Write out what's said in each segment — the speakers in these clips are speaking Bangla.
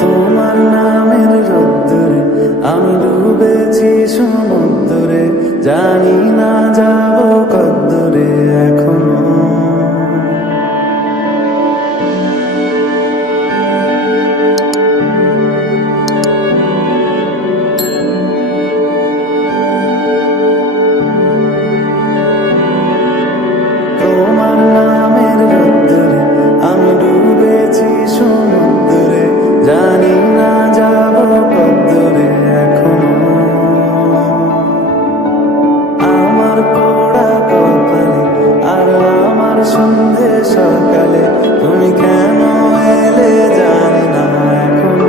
তোমার নামের রোদ্দুরে আমি ডুবেছি সমুদ্রে, জানি না যাব কদ্দুরে এখনো। তোমার নামের রোদ্দুরে আমি ডুবেছি সমুদ্রে, জানি না যাব কদ্দুরে এখনো। আমার পোড়া কপালে আর আমার সন্ধে সকালে তুমি কেন এলে জানি না এখনো।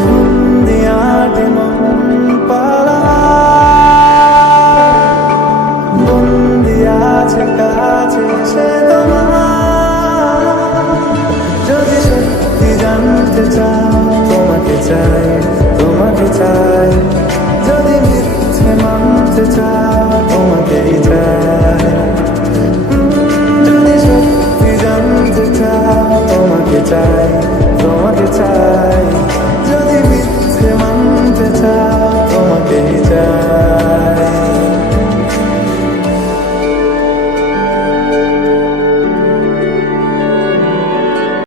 বন্দিয়াটে মন পালা বন্দি আছে কাছে সে তোমার। যদি সত্যি জানতে চাও তোমাকে চাই, তোমাকে চাই। যদি মিথ্যে মানতে চাও তোমাকেই চাই। যদি সত্যি জানতে চাও তোমাকে চাই,